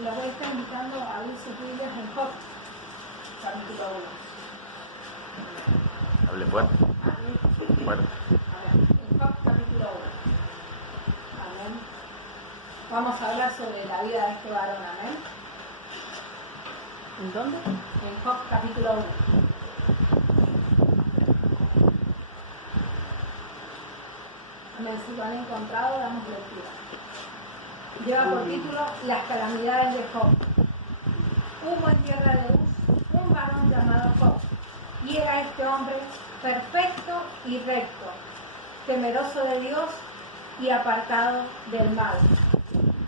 los voy a estar invitando a abrir sus Biblias en Job, capítulo 1. Hable fuerte. Fuerte. En Job, capítulo 1. Amén. Vamos a hablar sobre la vida de este varón, amén. ¿En dónde? En Job, capítulo 1. Amén. Si lo han encontrado, damos lectura. Lleva por título Las calamidades de Job. Hubo en tierra de Uz un varón llamado Job, y era este hombre perfecto y recto, temeroso de Dios y apartado del mal.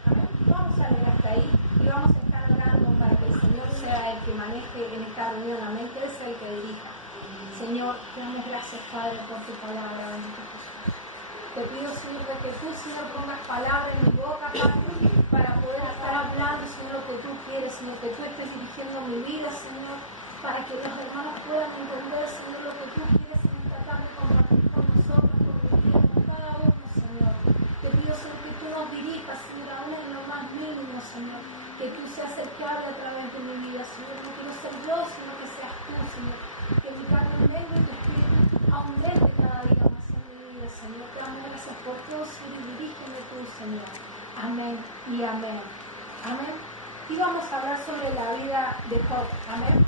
Amén. Vamos a leer hasta ahí y vamos a estar orando para que el Señor sea el que maneje en esta reunión, amén, que es el que dirija. Señor, te damos gracias, Padre, por tu palabra, bendito Jesús. Te pido, Señor, que tú, Señor, pongas palabras en mi boca, Padre, para poder estar hablando, Señor, lo que tú quieres, Señor, que tú estés dirigiendo mi vida, Señor, para que los hermanos puedan entender, Señor, lo que tú quieres en esta tarde compartir con nosotros, con mi vida, con cada uno, Señor. Te pido, Señor, que tú nos dirijas, Señor, aún en lo más mínimo, Señor, que tú seas el que hable a través de mi vida, Señor, no quiero ser yo, sino que seas tú, Señor, que mi carne venga y tu espíritu aumente cada día más en mi vida, Señor. Te damos gracias por todo, Señor, y dirígeme tú, Señor. Amén y amén. Amén. Y vamos a hablar sobre la vida de Job. Amén.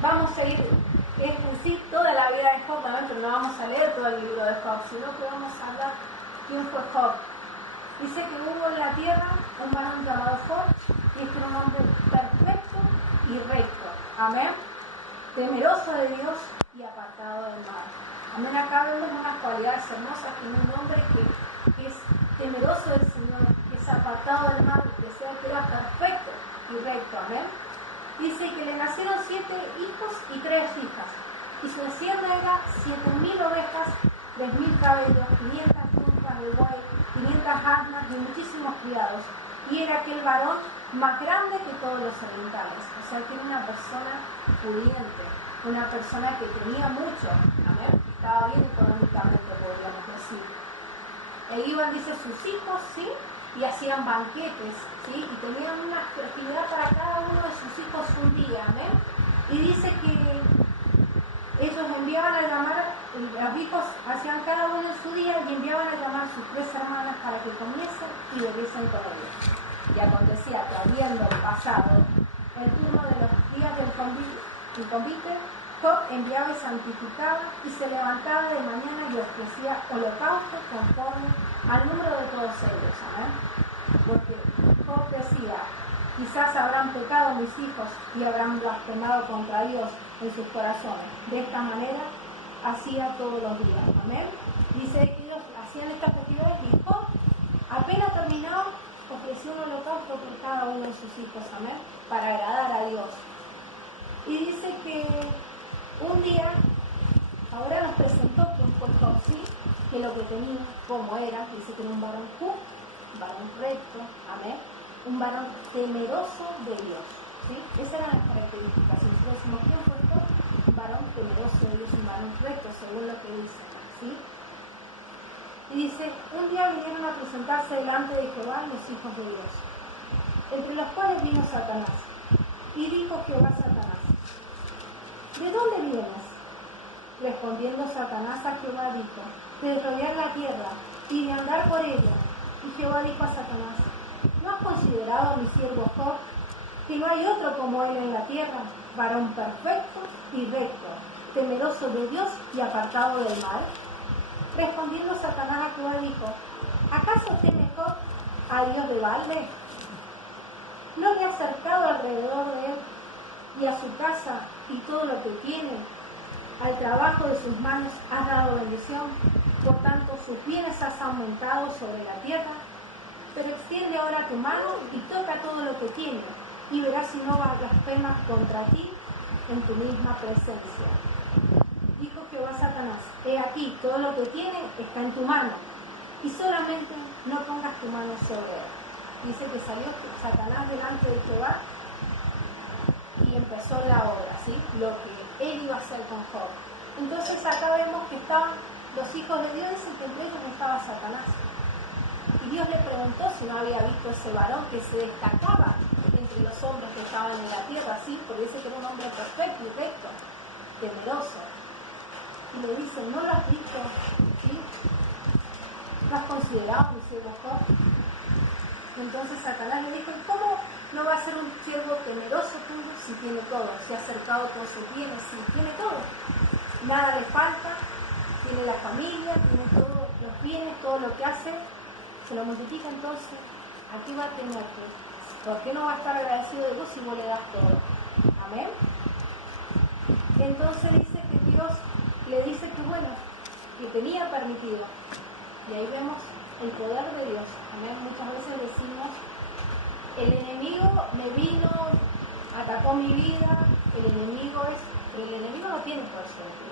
Vamos a ir, es en sí toda la vida de Job, amén, pero no vamos a leer todo el libro de Job, sino que vamos a hablar quién fue Job. Dice que hubo en la tierra un varón llamado Job, y este era un hombre perfecto y recto. Amén. Temeroso de Dios y apartado del mal. Amén. Acá vemos unas cualidades hermosas en un hombre que es temeroso del Señor, que es apartado del mal, que sea que era perfecto y recto. Amén. Dice que le nacieron 7 hijos y 3 hijas, y su hacienda era 7.000 ovejas, 3.000 cabellos, 500 puntas de buey, 500 asnas y muchísimos criados. Y era aquel varón más grande que todos los orientales. O sea, que era una persona pudiente, una persona que tenía mucho, amén, estaba bien económicamente, podríamos decir. E iban, dice, sus hijos, ¿sí? Y hacían banquetes, ¿sí? Y tenían una actividad para cada uno de sus hijos un día, amén. Y dice que ellos enviaban a llamar, los hijos hacían cada uno en su día y enviaban a llamar a sus 3 hermanas para que comiesen y bebiesen con ellos. Y acontecía que habiendo pasado el turno de los días del convite, Job enviaba y santificaba y se levantaba de mañana y ofrecía holocaustos conforme al número de todos ellos. Amén. Porque Job decía, quizás habrán pecado mis hijos y habrán blasfemado contra Dios en sus corazones. De esta manera hacía todos los días. Amén. Dice que ellos hacían estas actividades y Job apenas terminó, ofreció un holocausto por cada uno de sus hijos. Amén. Para agradar a Dios. Y dice que un día, ahora nos presentó quién fue Job, ¿sí? Que lo que tenía, cómo era, dice que era un varón justo, un varón recto, amén, un varón temeroso de Dios, ¿sí? Esas eran las características. Si nosotros decimos quién fue Job, un varón temeroso de Dios, un varón recto, según lo que dice, ¿sí? Y dice, un día vinieron a presentarse delante de Jehová los hijos de Dios, entre los cuales vino Satanás, y dijo Jehová a Satanás, ¿de dónde vienes? Respondiendo Satanás a Jehová dijo, de rodear la tierra y de andar por ella. Y Jehová dijo a Satanás, ¿no has considerado a mi siervo Job, que no hay otro como él en la tierra, varón perfecto y recto, temeroso de Dios y apartado del mal? Respondiendo Satanás a Jehová dijo, ¿acaso teme Job a Dios de balde? ¿No te has acercado alrededor de él y a su casa y todo lo que tiene? Al trabajo de sus manos has dado bendición, por tanto sus bienes has aumentado sobre la tierra. Pero extiende ahora tu mano y toca todo lo que tiene, y verás si no blasfemas contra ti en tu misma presencia. Dijo Jehová a Satanás, he aquí, todo lo que tiene está en tu mano, y solamente no pongas tu mano sobre él. Dice que salió Satanás delante de Jehová y empezó la obra, ¿sí? Lo que él iba a hacer con Job. Entonces acá vemos que estaban los hijos de Dios y que entre ellos estaba Satanás. Y Dios le preguntó si no había visto ese varón que se destacaba entre los hombres que estaban en la tierra, ¿sí? Porque dice que era un hombre perfecto y recto, temeroso. Y le dice, ¿no lo has visto? ¿Sí? ¿No has considerado mi siervo Job? Entonces Satanás le dijo, ¿y cómo no va a ser un siervo temeroso tuyo si tiene todo? Se ha acercado todo su tiene, sí, tiene todo. Nada le falta, tiene la familia, tiene todos los bienes, todo lo que hace, se lo multiplica. Entonces, ¿a qué va a tenerte? ¿Por qué no va a estar agradecido de vos si vos le das todo? Amén. Entonces dice que Dios le dice que bueno, que tenía permitido. Y ahí vemos el poder de Dios. Amén. Muchas veces decimos, el enemigo me vino, atacó mi vida, el enemigo no tiene poder sobre ti.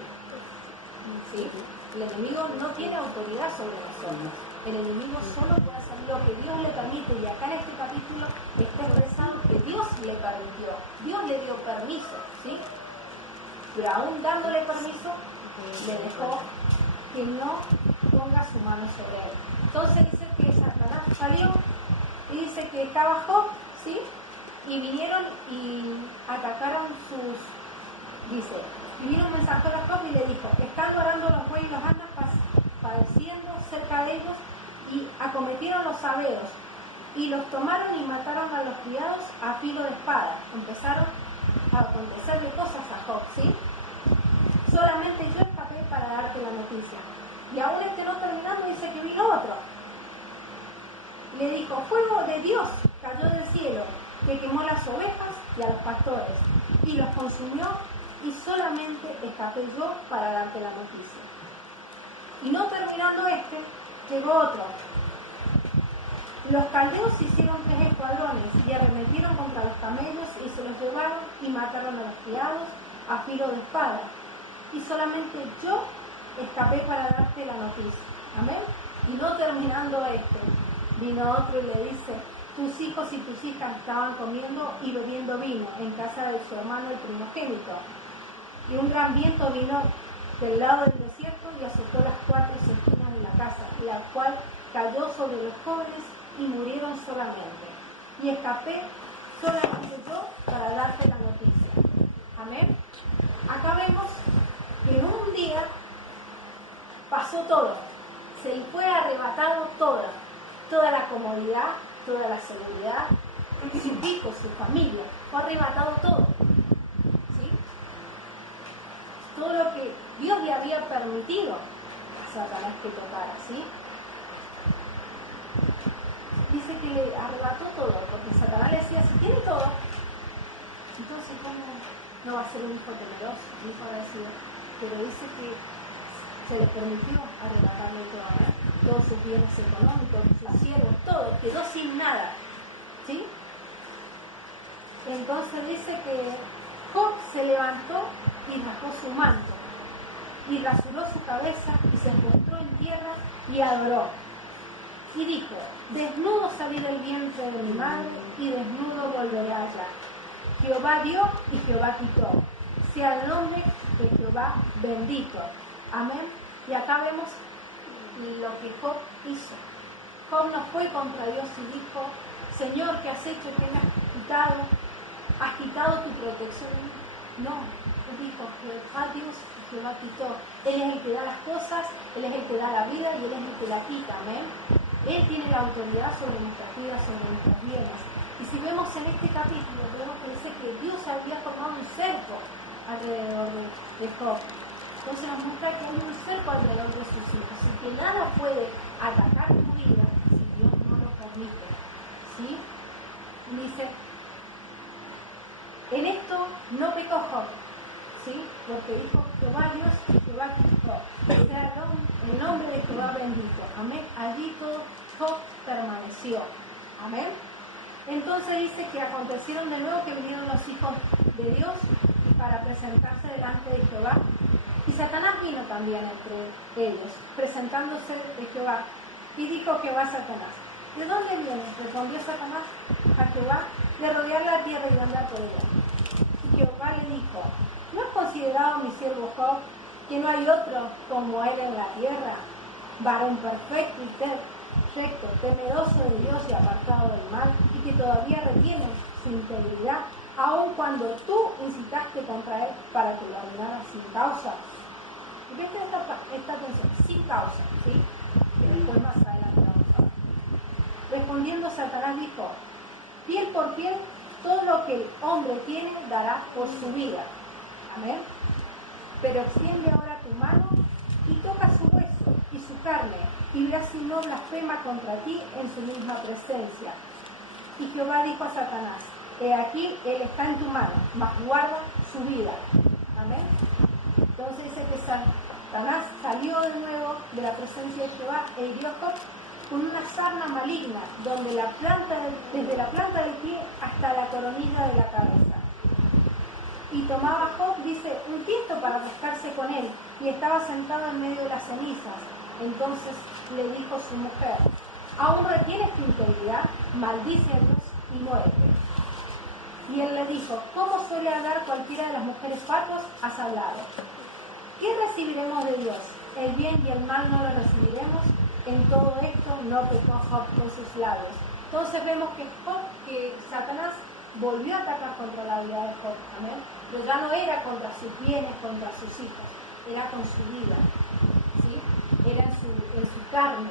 ¿Sí? El enemigo no tiene autoridad sobre nosotros. El enemigo solo puede hacer lo que Dios le permite, y acá en este capítulo está expresado que Dios le permitió, Dios le dio permiso, ¿sí? Pero aún dándole permiso, le dejó que no ponga su mano sobre él. Entonces dice que Satanás salió y dice que estaba Job, ¿sí? Y vinieron y atacaron vinieron mensajeros a Job y le dijo, están orando los bueyes y los asnos padeciendo cerca de ellos, y acometieron los sabeos y los tomaron y mataron a los criados a filo de espada. Empezaron a acontecerle cosas a Job, ¿sí? Solamente yo escapé para darte la noticia. Y aún no terminando, dice que vino otro. Le dijo, fuego de Dios cayó del cielo, que quemó las ovejas y a los pastores, y los consumió, y solamente escapé yo para darte la noticia. Y no terminando llegó otro. Los caldeos hicieron 3 escuadrones y arremetieron contra los camellos y se los llevaron y mataron a los criados a filo de espada. Y solamente yo escapé para darte la noticia. Amén. Y no terminando vino otro y le dice, tus hijos y tus hijas estaban comiendo y bebiendo vino en casa de su hermano el primogénito. Y un gran viento vino del lado del desierto y azotó las 4 esquinas de la casa, la cual cayó sobre los jóvenes y murieron solamente. Y escapé solamente yo para darte la noticia. Amén. Acá vemos que en un día pasó todo. Se le fue arrebatado toda la comodidad, toda la seguridad, sus hijos, su familia. Fue arrebatado todo. ¿Sí? Todo lo que Dios le había permitido a Satanás que tocara, ¿sí? Dice que le arrebató todo, porque Satanás le decía, si tiene todo, entonces ¿cómo no va a ser un hijo temeroso, un hijo agradecido? Pero dice que se le permitió arrebatarle todo, ¿eh? Todos sus bienes económicos, sus siervos, todo, quedó sin nada, ¿sí? Entonces dice que Job se levantó y rasgó su manto, y rasuró su cabeza, y se postró en tierra y adoró. Y dijo, desnudo salí del vientre de mi madre, y desnudo volveré allá. Jehová dio y Jehová quitó. Sea el nombre de Jehová bendito. Amén. Y acá vemos lo que Job hizo. Job no fue contra Dios y dijo, Señor, ¿qué has hecho? ¿Qué me has quitado? ¿Has quitado tu protección? No, él dijo, Jehová Dios y Jehová quitó. Él es el que da las cosas, Él es el que da la vida y Él es el que la quita. Amén. Él tiene la autoridad sobre nuestras vidas, sobre nuestros bienes. Y si vemos en este capítulo, vemos que dice que Dios había formado un cerco alrededor de Job. Entonces nos muestra que hay un cerco alrededor de sus hijos y que nada puede atacar tu vida si Dios no lo permite. ¿Sí? Y dice, en esto no pecó Job, ¿sí? Porque dijo Jehová Dios y Jehová quitó. Sea el nombre de Jehová bendito. Amén. Allí todo Job permaneció. Amén. Entonces dice que acontecieron de nuevo que vinieron los hijos de Dios para presentarse delante de Jehová. Y Satanás vino también entre ellos, presentándose de Jehová. Y dijo Jehová a Satanás, ¿de dónde vienes? Respondió Satanás a Jehová, de rodear la tierra y de andar por ella. Y Jehová le dijo, ¿no has considerado mi siervo Job, que no hay otro como él en la tierra, varón perfecto recto, temeroso de Dios y apartado del mal, y que todavía retiene su integridad, aun cuando tú incitaste contra él para que lo arruinaras sin causa. Y presten esta atención, sin causa, ¿sí? Que después más adelante vamos a ver. Respondiendo, Satanás dijo: piel por piel, todo lo que el hombre tiene dará por su vida. Amén. Pero extiende ahora tu mano y toca su hueso y su carne, y verás si no blasfema contra ti en su misma presencia. Y Jehová dijo a Satanás: he aquí, él está en tu mano, mas guarda su vida. Amén. Entonces dice que Satanás salió de nuevo de la presencia de Jehová e hirió a Job con una sarna maligna, donde desde la planta del pie hasta la coronilla de la cabeza. Y tomaba Job, dice, un tiesto para acostarse con él, y estaba sentado en medio de las cenizas. Entonces le dijo su mujer: ¿aún retienes tu integridad? Maldice a Dios y muérete. Y él le dijo: ¿cómo suele hablar cualquiera de las mujeres fatuas? Has hablado. ¿Qué recibiremos de Dios? ¿El bien y el mal no lo recibiremos? En todo esto no pecó Job con sus labios. Entonces vemos que Satanás volvió a atacar contra la vida de Job. Amén. Pero ya no era contra sus bienes, contra sus hijos, era con su vida, ¿sí? Era en su carne,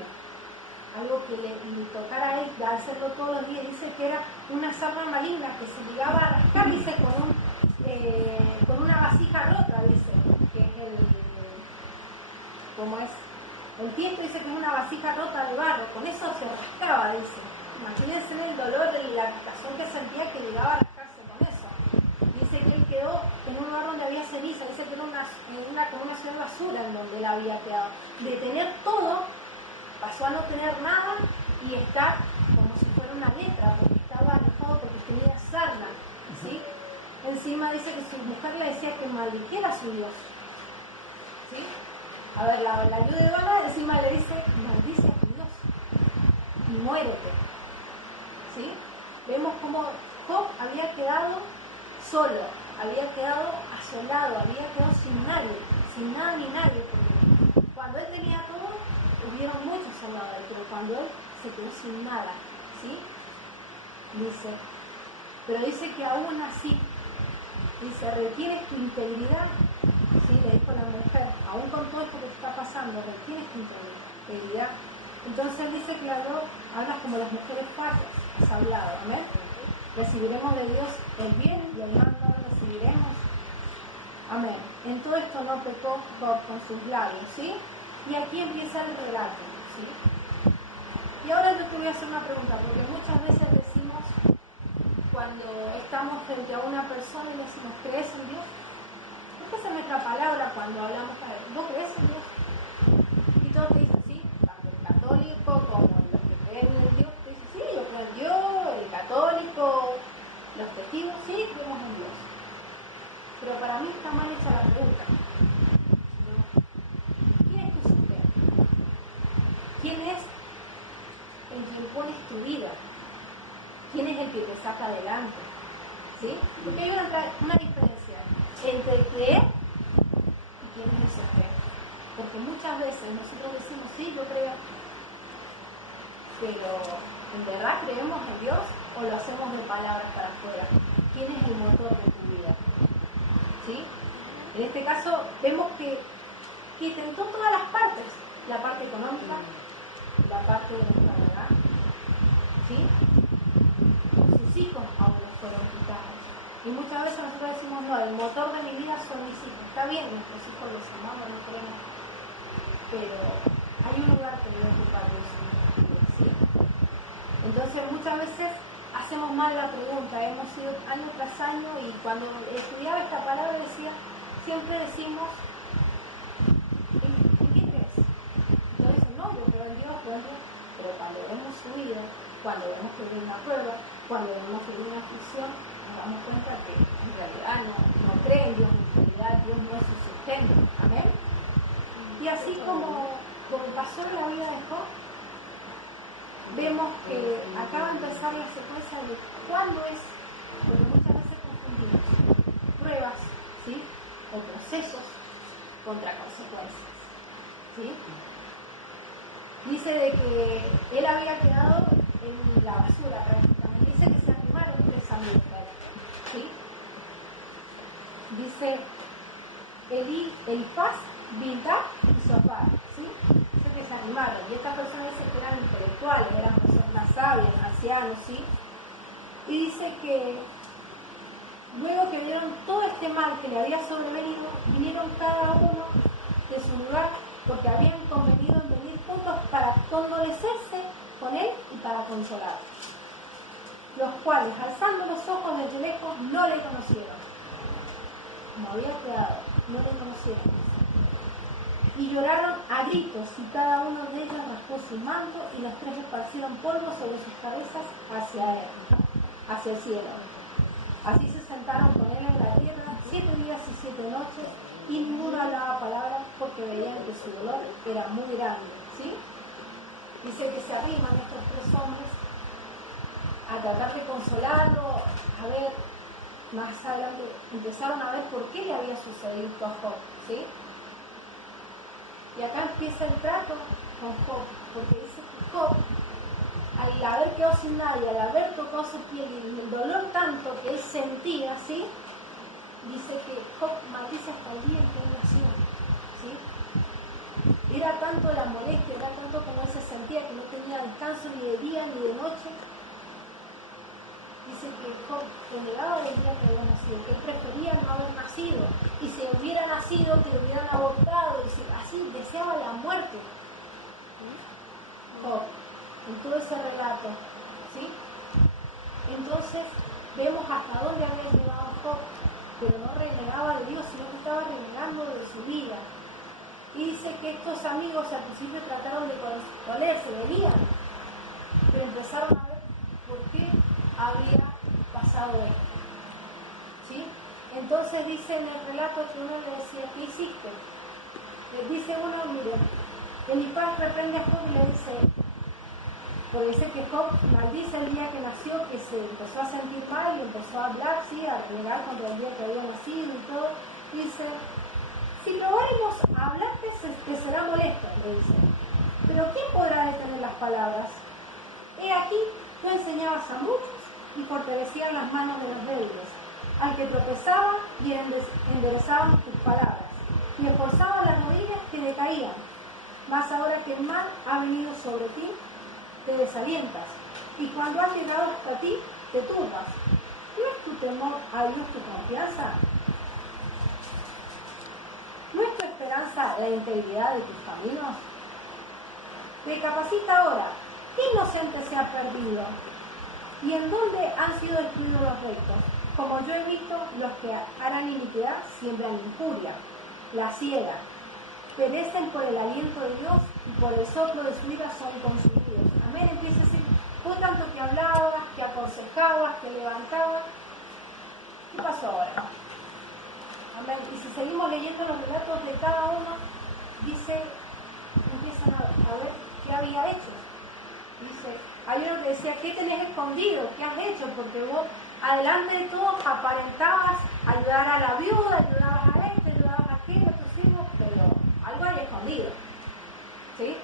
algo que le tocara a él, de hacerlo todos los días. Dice que era una sarna maligna que se llegaba a rascar, dice, con una vasija rota, dice, que es el tiesto, dice que es una vasija rota de barro, con eso se rascaba, dice. Imagínense el dolor y la picazón que sentía, que llegaba a rascarse con eso. Dice que él quedó en un lugar donde había ceniza, dice que era como una ciudad basura en donde él había quedado. De tener todo, pasó a no tener nada y está como si fuera una letra, porque estaba alejado, porque tenía sarna, ¿sí? Encima dice que su mujer le decía que maldijera a su Dios, ¿sí? A ver, la ayuda de Ivana encima le dice: maldice a tu Dios y muérete, ¿sí? Vemos cómo Job había quedado solo, había quedado asolado, había quedado sin nada ni nadie, porque cuando él tenía todo, hubieron muchos al lado de él, pero cuando él se quedó sin nada, ¿sí? Dice, pero dice que aún así, dice, retienes tu integridad, ¿sí? Le dijo la mujer, aún con todo esto que está pasando, retienes tu integridad. Entonces dice que hablas como las mujeres fatuas, has hablado, ¿amén? Recibiremos de Dios el bien y el mal no lo recibiremos. Amén. En todo esto no pecó Job con sus labios, ¿sí? Y aquí empieza el relato, ¿sí? Y ahora yo te voy a hacer una pregunta, porque muchas veces decimos, cuando estamos frente a una persona y le decimos: ¿crees en Dios? Esta es nuestra palabra cuando hablamos para él. ¿Vos crees en Dios? Y todos te dicen sí, tanto el católico como los que creen en Dios, te dicen sí, yo creo en Dios, el católico, los testigos, sí, creemos en Dios. Pero para mí está mal hecha la pregunta. ¿Quién es tu sistema? ¿Quién es en quien pones tu vida? ¿Quién es el que te saca adelante? ¿Sí? Porque hay una diferencia entre creer y quién es ese fe. Porque muchas veces nosotros decimos, sí, yo creo, pero ¿en verdad creemos en Dios o lo hacemos de palabras para afuera? ¿Quién es el motor de tu vida? ¿Sí? En este caso vemos que tentó todas las partes, la parte económica, la parte de nuestra verdad, ¿sí? Sus hijos aún no fueron quitados. Y muchas veces nosotros decimos, no, el motor de mi vida son mis hijos. Está bien, nuestros hijos los amamos, no queremos, pero hay un lugar que debe ocupar Dios, ¿sí? Entonces muchas veces hacemos mal la pregunta. Hemos ido año tras año y cuando estudiaba esta palabra siempre decimos, ¿en qué crees? Entonces dicen, no, yo creo en Dios, pero cuando vemos su vida, cuando vemos que viene una prueba, cuando vemos que viene una aflicción, nos damos cuenta que en realidad no creen en Dios, en realidad Dios no es su sustento. Amén. Y así como pasó en la vida de Job, vemos que acaba de empezar la secuencia de cuándo es, porque muchas veces confundimos pruebas, ¿sí? O procesos contra consecuencias, ¿sí? Dice de que él había quedado en la basura prácticamente. Dice que se animaron 3 amigos, ¿sí? Dice Elifaz, Bildad y Zofar, ¿sí? Dice que se animaron. Y estas personas dice que eran intelectuales, eran personas sabias, ancianos, ¿sí? Y dice que luego que vieron todo este mal que le había sobrevenido, vinieron cada uno de su lugar, porque habían convenido en venir juntos para condolecerse con él y para consolarlo. Los cuales, alzando los ojos desde lejos, no le conocieron. Como había quedado, no le conocieron. Y lloraron a gritos, y cada uno de ellos rasgó su manto, y los 3 esparcieron polvo sobre sus cabezas hacia él, hacia el cielo. Así se sentaron con él en la tierra 7 días y 7 noches, y ninguno hablaba palabra porque veían que su dolor era muy grande, ¿sí? Dice que se arriman estos 3 hombres a tratar de consolarlo, a ver, más adelante empezaron a ver por qué le había sucedido esto a Job, ¿sí? Y acá empieza el trato con Job, porque dice que Job, al haber quedado sin nadie, al haber tocado su piel y el dolor tanto que él sentía, ¿sí? Dice que Job maldice hasta el día en que él nació, ¿sí? Era tanto la molestia, era tanto como él se sentía que no tenía descanso ni de día ni de noche. Dice que Job renegaba del día que había nacido, que él prefería no haber nacido, y si hubiera nacido, que lo hubieran abortado, y así deseaba la muerte. Job, en todo ese relato, ¿sí? Entonces vemos hasta dónde había llegado Job, pero no renegaba de Dios, sino que estaba renegando de su vida. Y dice que estos amigos al principio trataron de consolarse, venían, pero empezaron a ver por qué había pasado esto, ¿sí? Entonces dice en el relato que uno le decía, ¿qué hiciste? Le dice uno, miren, Elifaz reprende a Job y le dice, porque dice que Job maldice el día que nació, que se empezó a sentir mal y empezó a hablar, ¿sí? A renegar contra el día que había nacido y todo. Dice, si probáramos a hablarte, te será molesto, le dice. Pero ¿quién podrá detener las palabras? He aquí, tú enseñabas a muchos y fortalecías las manos de los débiles. Al que tropezaba y enderezaban tus palabras, y esforzaban las rodillas que decaían. Mas ahora que el mal ha venido sobre ti, te desalientas, y cuando ha llegado hasta ti, te turbas. ¿No es tu temor a Dios tu confianza? ¿No es tu esperanza la integridad de tus caminos? Recapacita ahora, ¿qué inocente se ha perdido? ¿Y en dónde han sido destruidos los rectos? Como yo he visto, los que harán iniquidad siembran injuria, la ciega, perecen por el aliento de Dios y por el soplo de su ira son consumidos. Amén. Empieza a decir, fue tanto que hablabas, que aconsejabas, que levantabas. ¿Qué pasó ahora? Amén. Y si seguimos leyendo los relatos de cada uno, dice, empiezan a ver qué había hecho. Dice, hay uno que decía, ¿qué tenés escondido? ¿Qué has hecho? Porque vos, adelante de todos, aparentabas ayudar a la viuda, ayudabas a este, ayudabas a aquello, a tus hijos, pero algo hay escondido, ¿sí?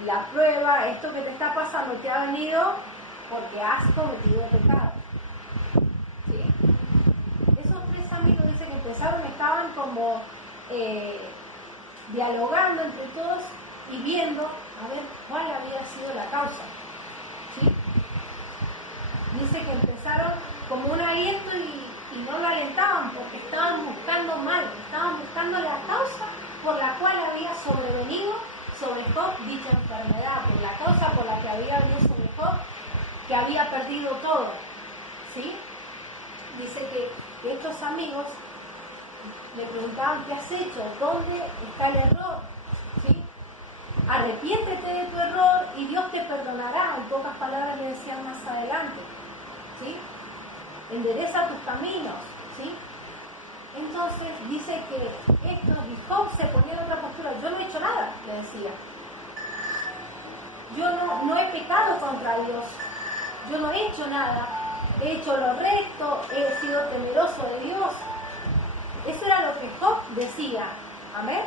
Y la prueba, esto que te está pasando, te ha venido porque has cometido pecado, ¿sí? Esos 3 amigos, dice que empezaron, estaban como dialogando entre todos y viendo a ver cuál había sido la causa, ¿sí? Dice que empezaron como un aliento y no lo alentaban porque estaban buscando mal, estaban buscando la causa por la cual había sobrevenido sobre Job dicha enfermedad, por la causa por la que había venido sobre Job, que había perdido todo, ¿sí? Dice que estos amigos le preguntaban, ¿qué has hecho? ¿Dónde está el error? ¿Sí? Arrepiéntete de tu error y Dios te perdonará. En pocas palabras le decían más adelante, ¿sí? Endereza tus caminos, ¿sí? Entonces dice que esto, y Job se ponía en otra postura. Yo no he hecho nada, le decía. Yo no he pecado contra Dios. Yo no he hecho nada. He hecho lo recto, he sido temeroso de Dios. Eso era lo que Job decía. Amén.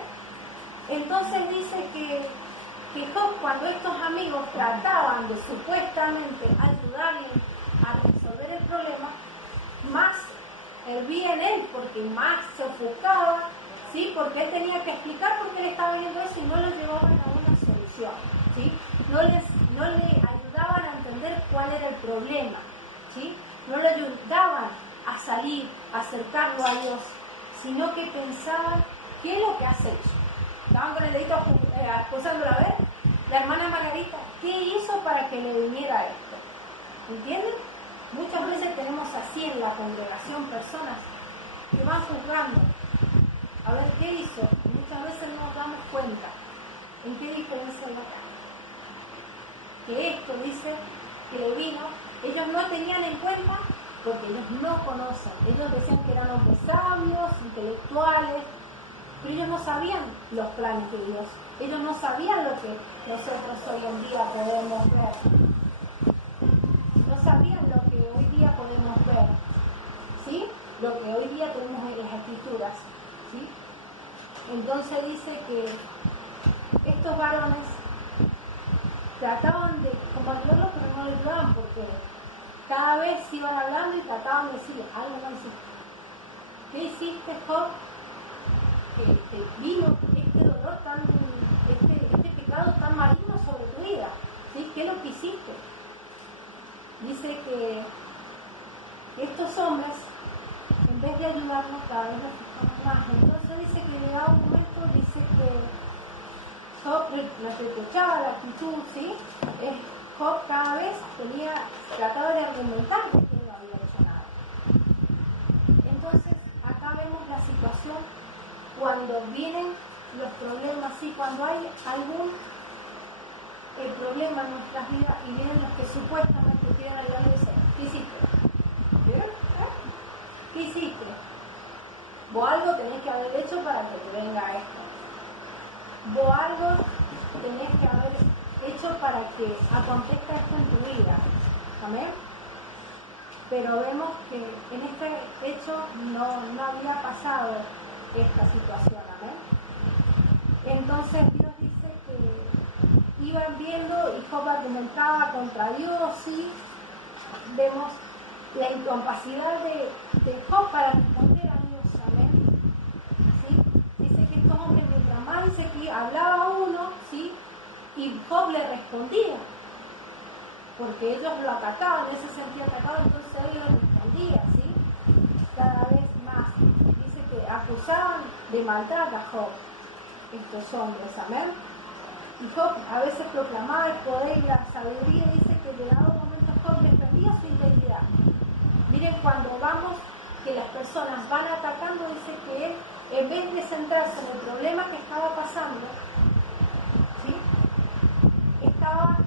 Entonces dice que que Job, cuando estos amigos trataban de supuestamente ayudarle a resolver el problema, más hervía en él, porque más se ofuscaba, ¿sí? Porque él tenía que explicar por qué él estaba viendo eso y no le llevaban a una solución, ¿sí? No le ayudaban a entender cuál era el problema, ¿sí? No le ayudaban a salir, a acercarlo a Dios, sino que pensaban, ¿qué es lo que has hecho? Estaban con el dedito acusándolo, a ver, la hermana Margarita, ¿qué hizo para que le viniera esto? ¿Entienden? Muchas veces tenemos así en la congregación personas que van juzgando, a ver qué hizo, y muchas veces no nos damos cuenta en qué diferencia hay acá. Que esto dice que le vino, ellos no tenían en cuenta porque ellos no conocen, ellos decían que eran hombres sabios, intelectuales, pero ellos no sabían los planes de Dios, ellos no sabían lo que nosotros hoy en día podemos ver, no sabían lo que hoy día podemos ver, ¿sí? Lo que hoy día tenemos en las escrituras, ¿sí? Entonces dice que estos varones trataban de como ayudarlo, pero no le ayudaban porque cada vez iban hablando y trataban de decirle algo más. ¿Qué hiciste, Job? Que te vino este dolor tan, este pecado tan maligno sobre tu vida, ¿sí? ¿Qué es lo que hiciste? Dice que estos hombres, en vez de ayudarnos, cada vez nos fijamos más. Entonces dice que llegaba un momento, dice que Job les reprochaba la actitud, ¿sí? Job cada vez trataba de argumentar que no había hecho nada. Entonces, acá vemos la situación cuando vienen los problemas, ¿sí? Cuando hay algún problema en nuestras vidas y vienen los que supuestamente quieren ayudar y dicen, ¿qué hiciste? ¿Vieron? ¿Qué hiciste? Vos algo tenés que haber hecho para que te venga esto. Vos algo tenés que haber hecho para que acontezca esto en tu vida. ¿Amén? Pero vemos que en este hecho no había pasado esta situación. ¿Amén? Entonces Dios dice que iban viendo y Job argumentaba contra Dios, ¿sí? Vemos la incapacidad de Job para responder a Dios. ¿Amén? ¿Sí? Dice que estos hombres, mientras más dice que hablaba uno, ¿sí? Y Job le respondía, porque ellos lo atacaban, él se sentía atacado, entonces él le respondía, ¿sí? Cada vez más. Dice que acusaban de maldad a Job, estos hombres, amén. Y Job a veces proclamaba el poder y la sabiduría, y dice que de dado momento Job les perdía su integridad. Miren, cuando vamos, que las personas van atacando, dice que él, en vez de centrarse en el problema que estaba pasando, ¿sí? Estaba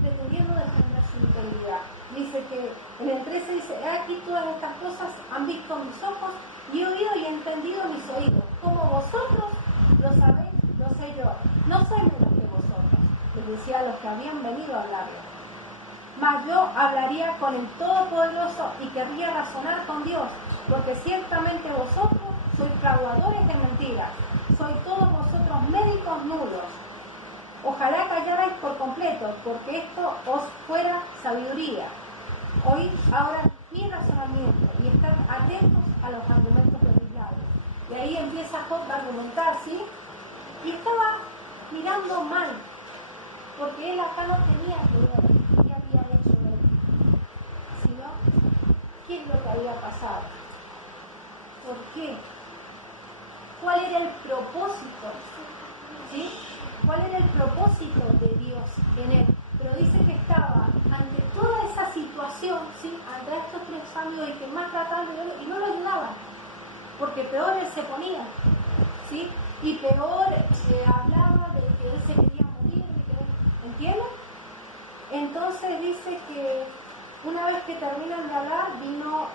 pretendiendo defender su integridad. Dice que en el 13 dice, aquí todas estas cosas han visto mis ojos y he oído y he entendido mis oídos. Como vosotros lo sabéis, lo sé yo. No soy menos que vosotros, les decía a los que habían venido a hablarle. Mas yo hablaría con el Todopoderoso y querría razonar con Dios, porque ciertamente vosotros sois fraudadores de mentiras, sois todos vosotros médicos nulos. Ojalá callarais por completo, porque esto os fuera sabiduría. Oíd ahora mi razonamiento y estad atentos a los argumentos de mis labios. Y ahí empieza Job a argumentar, ¿sí? Y estaba mirando mal, porque él acá no tenía que ver qué había hecho él, sino qué es lo que había pasado. ¿Por qué? ¿Cuál era el propósito? ¿Sí? ¿Cuál era el propósito de Dios en él? Pero dice que estaba ante toda esa situación, ¿sí? Ante estos tres amigos y que más trataban de verlo y no lo ayudaban, porque peor él se ponía, ¿sí? Y peor hablaba de que él se quería morir, ¿entienden? Entonces dice que una vez que terminan de hablar, vino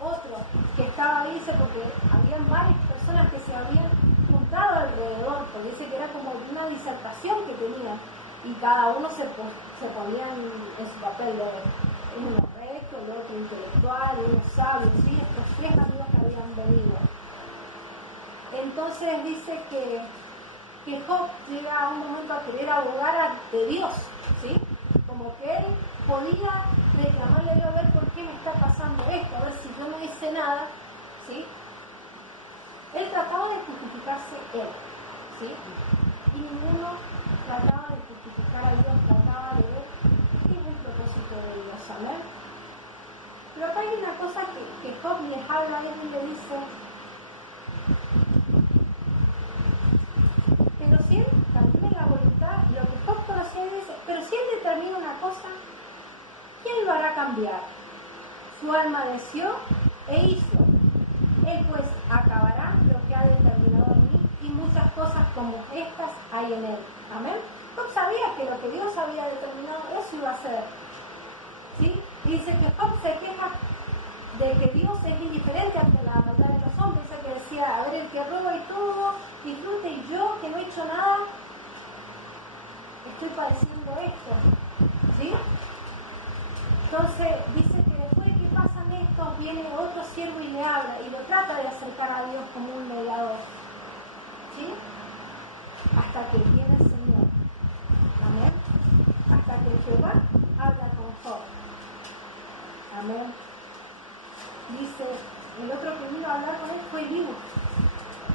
otro que estaba ahí, dice, porque habían varias personas que se habían juntado alrededor, porque dice que era como una disertación que tenían, y cada uno se ponía en su papel, uno recto, el otro intelectual, uno sabio, ¿sí? Estos tres amigos que habían venido. Entonces dice que que Job llega a un momento a querer abogar de Dios, ¿sí? Como que él podía reclamarle a ver por qué me está pasando esto, a ver si yo no hice nada, ¿sí? Él trataba de justificarse él, ¿sí? Y ninguno trataba de justificar a Dios, trataba de ver qué es el propósito de Dios, ¿amén? Pero acá hay una cosa que Job les habla a él y le dice, pero si él camina en la voluntad, lo que Job conocía y dice, pero si él determina una cosa, ¿quién lo hará cambiar? Su alma deseó e hizo. Él pues acabará lo que ha determinado en mí y muchas cosas como estas hay en él. Amén. Job sabía que lo que Dios había determinado, eso iba a ser. ¿Sí? Dice que Job se queja de que Dios es indiferente ante la maldad de los hombres. Dice que decía, a ver, el que roba y todo, disfrute, y yo que no he hecho nada, estoy padeciendo esto. ¿Sí? Entonces dice que después de que pasan estos, viene otro siervo y le habla y lo trata de acercar a Dios como un mediador. ¿Sí? Hasta que viene el Señor. Amén. Hasta que Jehová habla con Job. Amén. Dice, el otro que vino a hablar con él fue Eliú.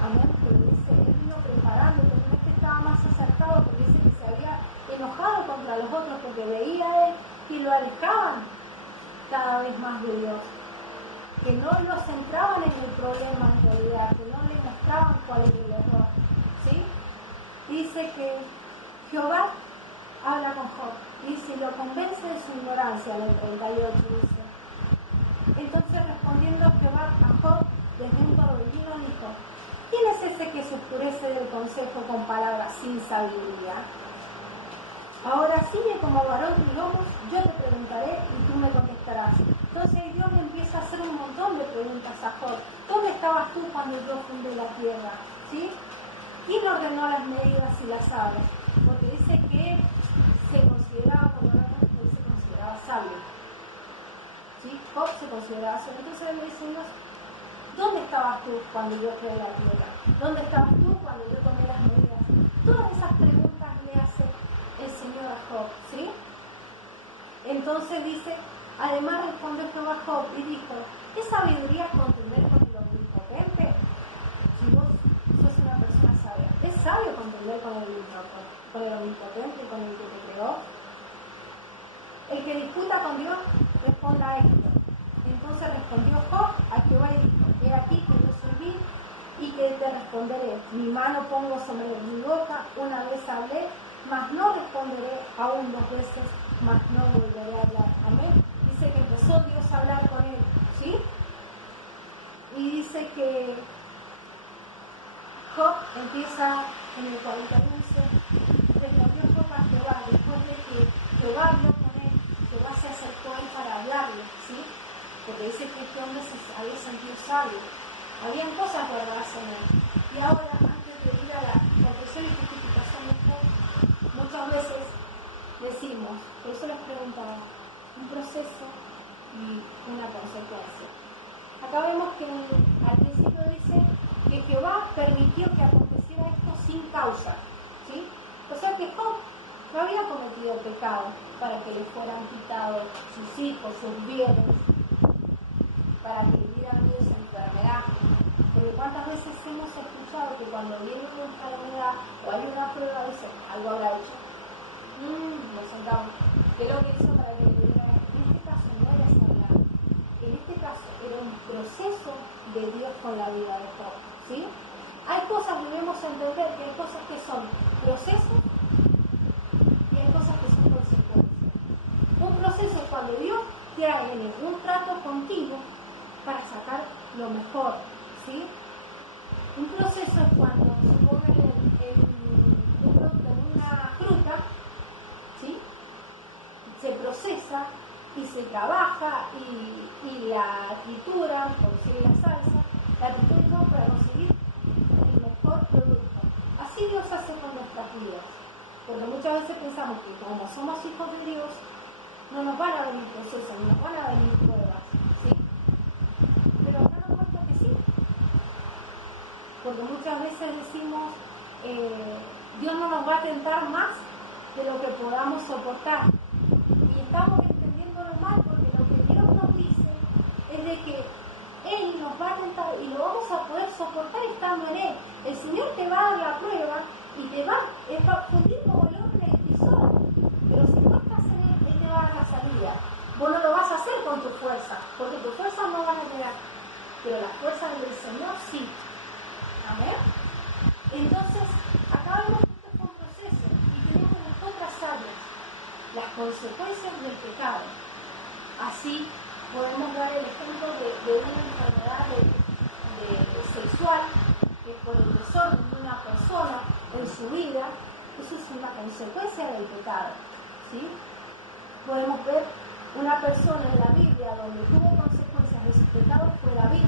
Amén. Que dice, él vino preparando, pero este estaba más acercado porque dice que se había enojado contra los otros porque veía él que lo alejaban cada vez más de Dios, que no lo centraban en el problema en realidad, que no le mostraban cuál es el error, ¿sí? Dice que Jehová habla con Job, dice, lo convence de su ignorancia, en el 38 dice. Entonces respondiendo Jehová a Job desde un torbellino dijo, ¿quién es ese que se oscurece del consejo con palabras sin sabiduría? Ahora sigue como varón y lomos, yo te preguntaré y tú me contestarás. Entonces Dios le empieza a hacer un montón de preguntas a Job. ¿Dónde estabas tú cuando yo fundé la tierra? ¿Sí? ¿Quién ordenó las medidas y las aves? Porque dice que se consideraba, por lo menos, él se consideraba sabio. ¿Sí? Job se consideraba sabio. Entonces él le dice a Dios, ¿dónde estabas tú cuando yo creé la tierra? ¿Dónde estabas tú cuando yo tomé las medidas? Todas esas preguntas le hace el Señor a Job, ¿sí? Entonces dice, además respondió Jehová a Job y dijo, ¿qué sabiduría contender con el omnipotente? Si vos sos una persona sabia, ¿es sabio contender con el omnipotente y con el que te creó? El que disputa con Dios, responda a esto. Entonces respondió Job a Jehová y dijo, he aquí que yo soy vil y que te responderé. Mi mano pongo sobre mi boca, una vez hablé, mas no responderé aún 2 veces, mas no volveré a hablar. Amén. Dice que empezó Dios a hablar con él, ¿sí? Y dice que Job empieza en el 41, dice, respondió Job a Jehová, después de que Jehová habló con él, Jehová se acercó a él para hablarle, ¿sí? Porque dice que este hombre se había sentido sabio, habían cosas guardadas en él. Y ahora, antes de ir a la confesión y justificación de Job, muchas veces decimos, por eso les preguntaba, un proceso y una consecuencia. Acá vemos que al principio dice que Jehová permitió que aconteciera esto sin causa, ¿sí? O sea que Job no había cometido pecado para que le fueran quitados sus hijos, sus bienes, para que le hubieran habido esa enfermedad. Porque cuántas veces hemos escuchado que cuando viene una enfermedad o hay una prueba, dicen, algo habrá hecho. Nos sentamos. ¿Qué es lo que hizo para que le dieran? En este caso no era sanidad. En este caso era un proceso de Dios con la vida de Job, ¿sí? Hay cosas, debemos entender que hay cosas que son procesos y hay cosas que son consecuencias. Un proceso es cuando Dios tiene un trato contigo para sacar lo mejor, ¿sí? Un proceso es cuando se pone un producto en una fruta, ¿sí? Se procesa y se trabaja y la trituran, por decir la salsa, la trituran para conseguir el mejor producto. Así Dios hace con nuestras vidas, porque muchas veces pensamos que como somos hijos de Dios, no nos van a venir procesos, no nos van a venir pruebas, ¿sí? Pero acá nos muestra que sí, porque muchas veces decimos, Dios no nos va a tentar más de lo que podamos soportar. Y estamos entendiéndolo mal porque lo que Dios nos dice es de que Él nos va a tentar y lo vamos a poder soportar estando en Él. El Señor te va a dar la prueba y te va a fundir como león en el crisol. Pero si no estás en Él, Él te va a dar la salida. Vos no lo vas a hacer con tu fuerza, porque tus fuerzas no van a llegar. Pero las fuerzas del Señor sí. Amén. Entonces, acá vemos que esto fue un proceso y tenemos las otras áreas, las consecuencias del pecado. Así podemos dar el ejemplo de una enfermedad sexual que por el desorden de una persona en su vida, eso es una consecuencia del pecado. ¿Sí? Podemos ver una persona en la Biblia donde tuvo consecuencias de su pecado fue David.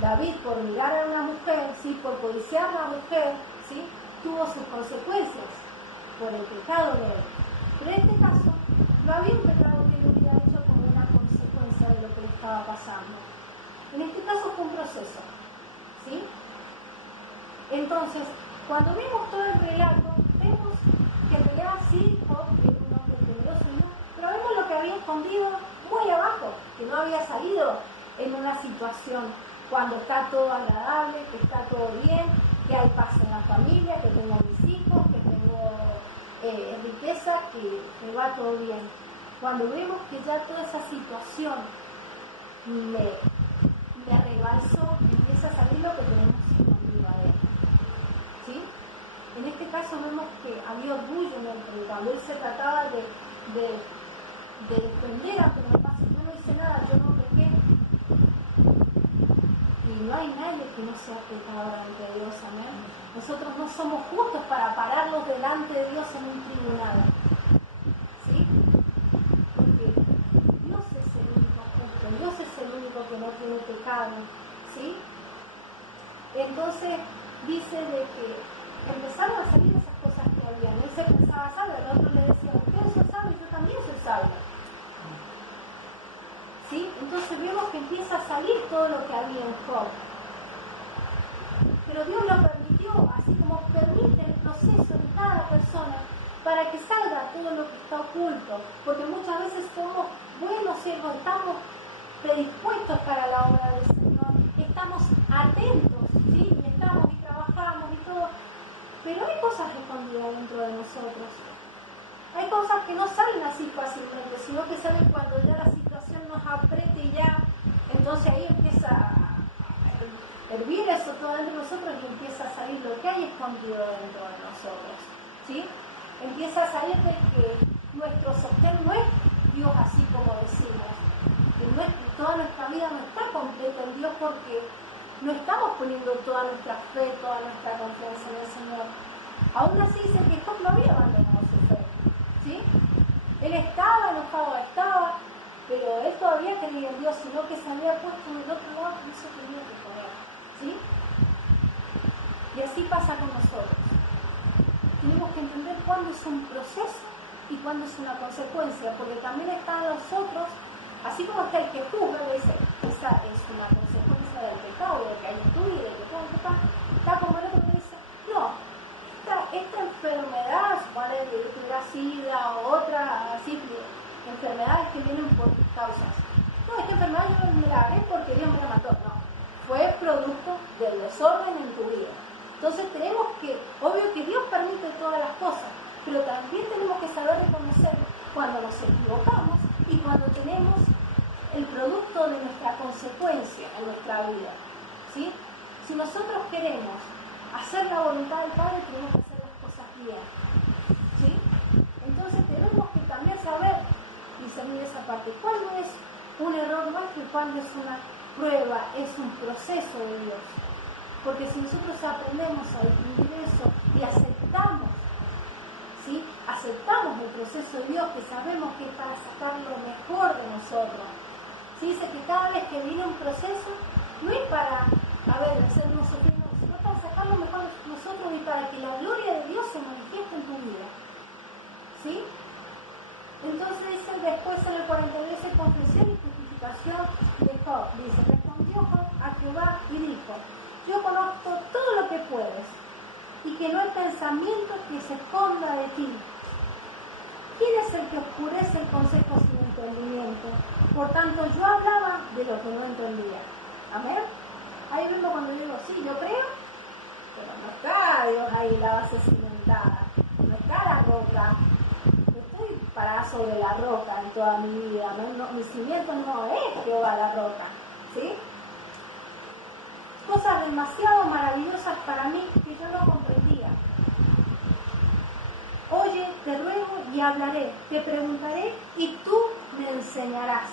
David, por mirar a una mujer, ¿sí? Por codiciar a una mujer, ¿sí? Tuvo sus consecuencias por el pecado de él. Pero en este caso, no había un pecado que él hubiera hecho como una consecuencia de lo que le estaba pasando. En este caso fue un proceso, ¿sí? Entonces, cuando vemos todo el relato, vemos que en realidad sí, Job era un hombre temeroso, ¿no? Pero vemos lo que había escondido muy abajo, que no había salido en una situación cuando está todo agradable, que está todo bien, que hay paz en la familia, que tengo mis hijos, que tengo riqueza, que va todo bien. Cuando vemos que ya toda esa situación me rebalsó, empieza a salir lo que tenemos escondido adentro. ¿Sí? En este caso vemos que había orgullo en él, porque cuando él se trataba de defender a que me pase, yo no hice nada, yo no pequé. Y no hay nadie que no sea pecado delante de Dios, amén. Nosotros no somos justos para pararnos delante de Dios en un tribunal. ¿Sí? Porque Dios es el único justo, Dios es el único que no tiene pecado. ¿Sí? Entonces dice de que empezaron a salir esas cosas que habían. Él se pensaba sabio, el otro le decía, usted es sabio, yo también soy sabio. ¿Sí? Entonces vemos que empieza a salir todo lo que había en Job. Pero Dios lo permitió, así como permite el proceso en cada persona para que salga todo lo que está oculto. Porque muchas veces somos buenos siervos, estamos predispuestos para la obra del Señor, estamos atentos, ¿sí? Y estamos y trabajamos y todo. Pero hay cosas escondidas dentro de nosotros. Hay cosas que no salen así fácilmente, sino que salen cuando ya la situación nos apriete y ya, entonces ahí empieza a hervir eso todo dentro de nosotros y empieza a salir lo que hay escondido dentro de nosotros, ¿sí? Empieza a salir de que nuestro sostén no es Dios así como decimos, que toda nuestra vida no está completa en Dios porque no estamos poniendo toda nuestra fe, toda nuestra confianza en el Señor. Aún así dice que Job no había abandonado su fe. ¿Sí? Él estaba enojado, pero él todavía creía en Dios, sino que se había puesto en el otro lado que no se tenía que poner. ¿Sí? Y así pasa con nosotros. Tenemos que entender cuándo es un proceso y cuándo es una consecuencia, porque también están los otros, así como está el que juzga, le dice, esa es una consecuencia del pecado, de que hay en tu vida, de que todo está como el otro que dice, no. Esta enfermedad, supone que tuviera SIDA o otra así, enfermedades que vienen por causas. No, esta enfermedad yo me la agarré porque Dios me la mató. No, fue producto del desorden en tu vida. Entonces tenemos que, obvio que Dios permite todas las cosas, pero también tenemos que saber reconocer cuando nos equivocamos y cuando tenemos el producto de nuestra consecuencia en nuestra vida. ¿Sí? Si nosotros queremos hacer la voluntad del Padre, tenemos que hacer las cosas bien. ¿Sí? Entonces tenemos que también saber discernir esa parte. ¿Cuándo es un error nuestro y cuándo es una prueba, es un proceso de Dios? Porque si nosotros aprendemos a distinguir eso y aceptamos, ¿sí? Aceptamos el proceso de Dios, que sabemos que es para sacar lo mejor de nosotros. ¿Sí? Dice que cada vez que viene un proceso, no es para, hacernos sufrir, sino para sacar lo mejor de nosotros y para que la gloria de Dios se manifieste en tu vida. ¿Sí? Entonces dice después en el 42, dice confesión y justificación de Job. Dice, respondió Job a Jehová y dijo, yo conozco todo lo que puedes y que no hay pensamiento que se esconda de ti. ¿Quién es el que oscurece el consejo sin entendimiento? Por tanto, yo hablaba de lo que no entendía. Amén. Ahí vemos cuando digo, sí, yo creo, pero no está Dios ahí la base cimentada, no está la roca. Yo estoy parada sobre la roca en toda mi vida. Amén. No, mi cimiento no es Jehová la roca. ¿Sí? Cosas demasiado maravillosas para mí que yo no comprendía. Oye, te ruego y hablaré, te preguntaré y tú me enseñarás.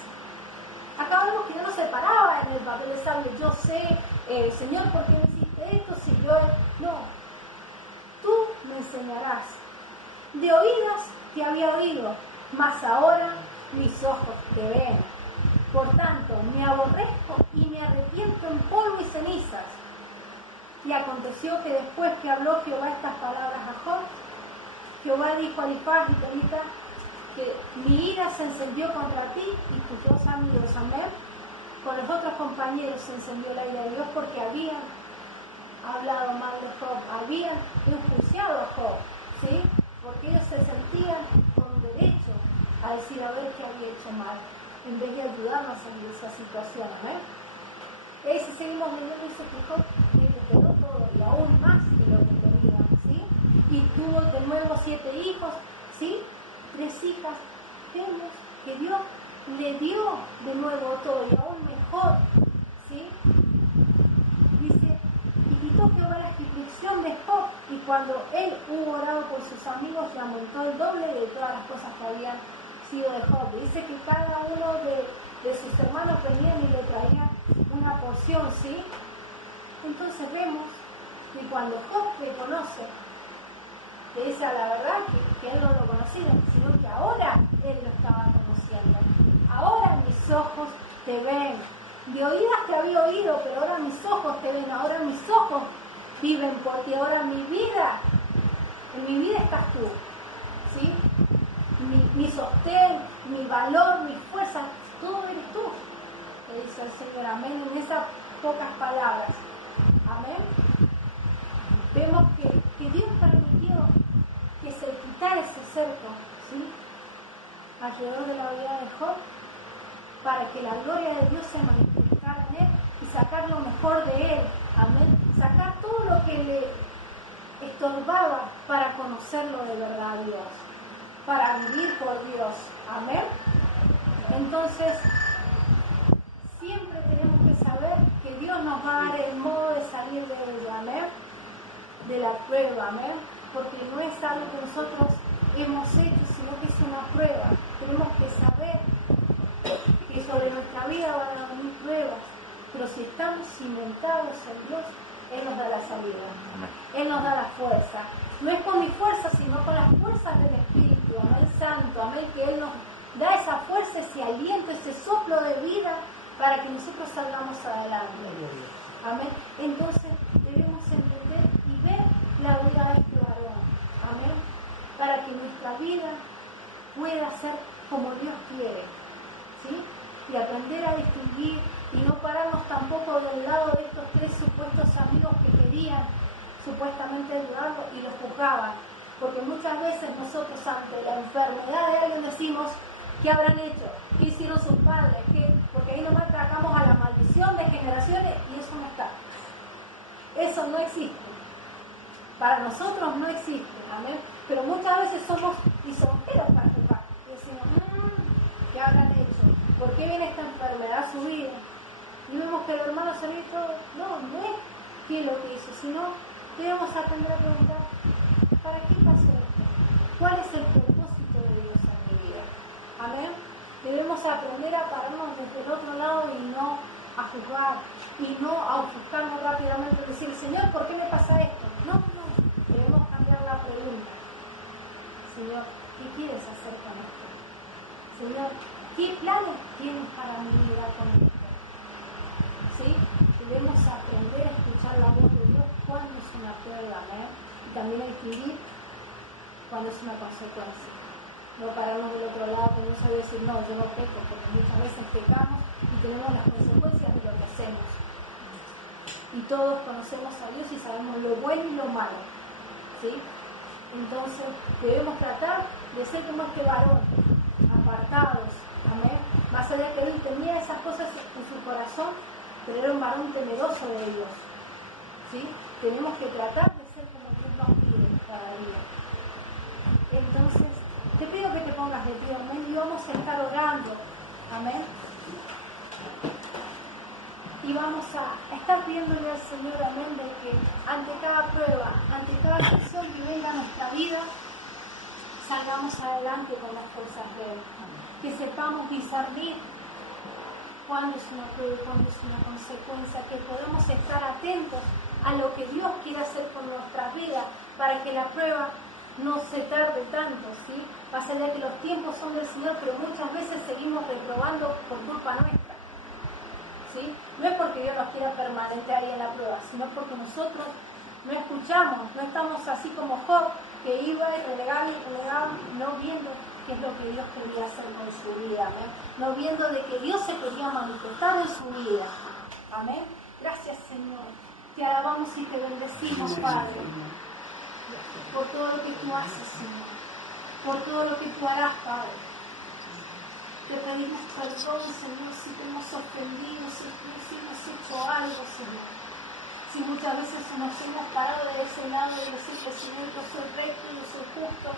Acá vemos que yo no se paraba en el papel de sabio, yo sé, Señor, ¿por qué me hiciste esto? Si yo... No, tú me enseñarás. De oídos te había oído, mas ahora mis ojos te ven. Por tanto, me aborrezco y me arrepiento en polvo y cenizas. Y aconteció que después que habló Jehová estas palabras a Job, Jehová dijo a Elifaz y Tobita que mi ira se encendió contra ti y tus dos amigos, amén. Con los otros compañeros se encendió la ira de Dios porque habían hablado mal de Job, habían enjuiciado a Job, ¿sí? Porque ellos se sentían con derecho a decir a ver qué había hecho mal, en vez de ayudarnos a salir de esa situación, amén. Y si seguimos leyendo, dice que Job recuperó todo y aún más de lo que tenía, ¿sí? Y tuvo de nuevo 7 hijos, ¿sí? 3 hijas. Vemos que Dios le dio de nuevo todo y aún mejor, ¿sí? Dice, y quitó Jehová la aflicción de Job, y cuando él hubo orado por sus amigos, le aumentó el doble de todas las cosas que habían sido de Job. Dice que cada uno de sus hermanos venían y le traían una porción, ¿sí? Entonces vemos que cuando Job reconoce, le dice a la verdad que él no lo conocía, sino que ahora él lo estaba conociendo. Ahora mis ojos te ven. De oídas te había oído, pero ahora mis ojos te ven. Ahora mis ojos viven por ti. Ahora mi vida, en mi vida estás tú, ¿sí? Mi sostén, mi valor, mi fuerza, todo eres tú. Le dice el Señor, amén, en esas pocas palabras. Amén. Vemos que Dios permitió que se quitara ese cerco, ¿sí? Alrededor de la vida de Job, para que la gloria de Dios se manifestara en él y sacar lo mejor de él. Amén. Sacar todo lo que le estorbaba para conocerlo de verdad a Dios, para vivir por Dios. Amén. Entonces, siempre tenemos que saber que Dios nos va a dar el modo de salir de ello, amén, de la prueba, amén, porque no es algo que nosotros hemos hecho, sino que es una prueba. Tenemos que saber que sobre nuestra vida van a venir pruebas, pero si estamos cimentados en Dios, Él nos da la salida, Él nos da la fuerza. No es con mi fuerza, sino con las fuerzas del Espíritu, amén, Santo, amén, que Él nos da esa fuerza, ese aliento, ese soplo de vida para que nosotros salgamos adelante. Amén. Entonces debemos entender y ver la vida de este varón. Amén. Para que nuestra vida pueda ser como Dios quiere. ¿Sí? Y aprender a distinguir y no pararnos tampoco del lado de estos 3 supuestos amigos que querían supuestamente ayudarlo y lo juzgaban. Porque muchas veces nosotros ante la enfermedad de alguien decimos, ¿qué habrán hecho? ¿Qué hicieron sus padres? ¿Qué? Porque ahí nomás tragamos a la maldición de generaciones y eso no está. Eso no existe. Para nosotros no existe. Amén. Pero muchas veces somos lisonjeros para juzgar. Y decimos, ¿qué habrán hecho? ¿Por qué viene esta enfermedad a su vida? Y vemos que el hermano se ve todo. No es qué es lo que hizo, sino debemos aprender a preguntar, ¿para qué pasó esto? ¿Cuál es el propósito de Dios en mi vida? Amén. Debemos aprender a pararnos desde el otro lado y no a juzgar y no a ofuscarnos rápidamente y decir, Señor, ¿por qué me pasa esto? No. Debemos cambiar la pregunta. Señor, ¿qué quieres hacer con esto? Señor, ¿qué planes tienes para mi vida con esto? ¿Sí? Debemos aprender a escuchar la voz de Dios cuando es una prueba, ¿eh? Y también adquirir cuando es una consecuencia. No pararnos del otro lado que no sabe decir, no, yo no peco, porque muchas veces pecamos y tenemos las consecuencias de lo que hacemos. Y todos conocemos a Dios y sabemos lo bueno y lo malo. ¿sí? Entonces debemos tratar de ser como este varón, apartados, amén. Más allá que él tenía esas cosas en su corazón, pero era un varón temeroso de Dios, ¿sí? Tenemos que tratar de ser como Dios nos pide cada día. Entonces, te pido que te pongas de pie, amén, y vamos a estar orando, amén. Y vamos a estar pidiéndole al Señor, amén, de que ante cada prueba, ante cada acción que venga a nuestra vida, salgamos adelante con las fuerzas de Él. Que sepamos discernir cuándo es una prueba y cuándo es una consecuencia, que podamos estar atentos a lo que Dios quiere hacer con nuestras vidas, para que la prueba no se tarde tanto, ¿sí? Va a ser que los tiempos son del Señor, pero muchas veces seguimos reprobando por culpa nuestra, ¿sí? No es porque Dios nos quiera permanente ahí en la prueba, sino porque nosotros no escuchamos, no estamos así como Job, que iba y relegaba, no viendo qué es lo que Dios quería hacer con su vida, amén. No viendo de que Dios se quería manifestar en su vida, amén. Gracias, Señor. Te alabamos y te bendecimos, Padre, por todo lo que tú haces, Señor, por todo lo que tú harás, Padre. Te pedimos perdón, Señor, si te hemos ofendido, si hemos hecho algo, Señor. Si muchas veces nos hemos parado de ese lado y decirle, Señor, yo soy recto, yo soy justo,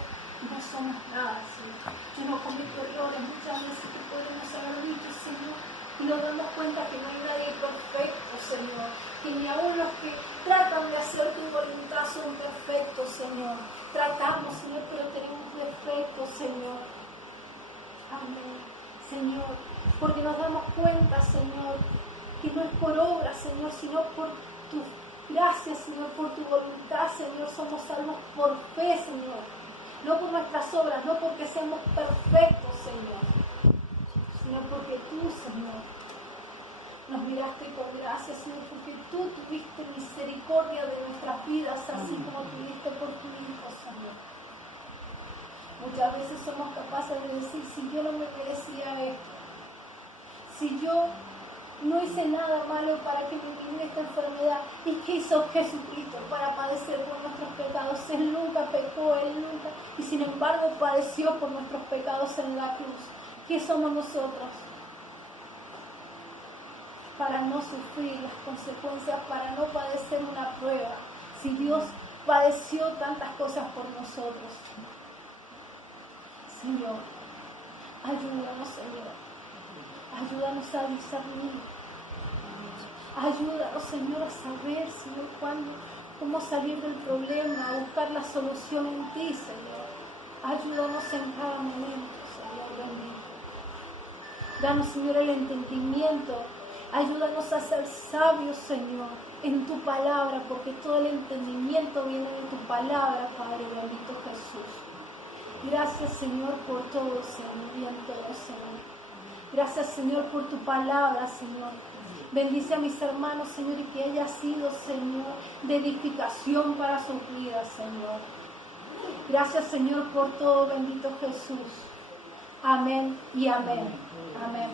y no somos nada, Señor. Yo no cometo errores, muchas veces que podemos haber dicho, Señor, y nos damos cuenta que no hay nadie perfecto, Señor, que ni aún los que tratan de hacer tu voluntad son perfectos, Señor. Tratamos, Señor, pero tenemos defectos, Señor. Amén, Señor, porque nos damos cuenta, Señor, que no es por obra, Señor, sino por tu gracia, Señor, por tu voluntad, Señor. Somos salvos por fe, Señor, no por nuestras obras, no porque seamos perfectos, Señor, sino porque tú, Señor, nos miraste con gracia, Señor, porque tú tuviste misericordia de nuestras vidas, así como tuviste por tu Hijo, Señor. Muchas veces somos capaces de decir, si yo no me merecía esto, si yo no hice nada malo para que me viniera esta enfermedad, ¿y qué hizo Jesucristo para padecer por nuestros pecados? Él nunca pecó, Él nunca, y sin embargo padeció por nuestros pecados en la cruz. ¿Qué somos nosotros? Para no sufrir las consecuencias, para no padecer una prueba. Si Dios padeció tantas cosas por nosotros. Señor, ayúdanos, Señor. Ayúdanos a discernir. Ayúdanos, Señor, a saber, Señor, cómo salir del problema, a buscar la solución en ti, Señor. Ayúdanos en cada momento, Señor bendito. Danos, Señor, el entendimiento. Ayúdanos a ser sabios, Señor, en tu palabra, porque todo el entendimiento viene de tu palabra, Padre bendito Jesús. Gracias, Señor, por todo, Señor, y en todo, Señor. Gracias, Señor, por tu palabra, Señor. Bendice a mis hermanos, Señor, y que haya sido, Señor, de edificación para sus vidas, Señor. Gracias, Señor, por todo, bendito Jesús. Amén y amén. Amén.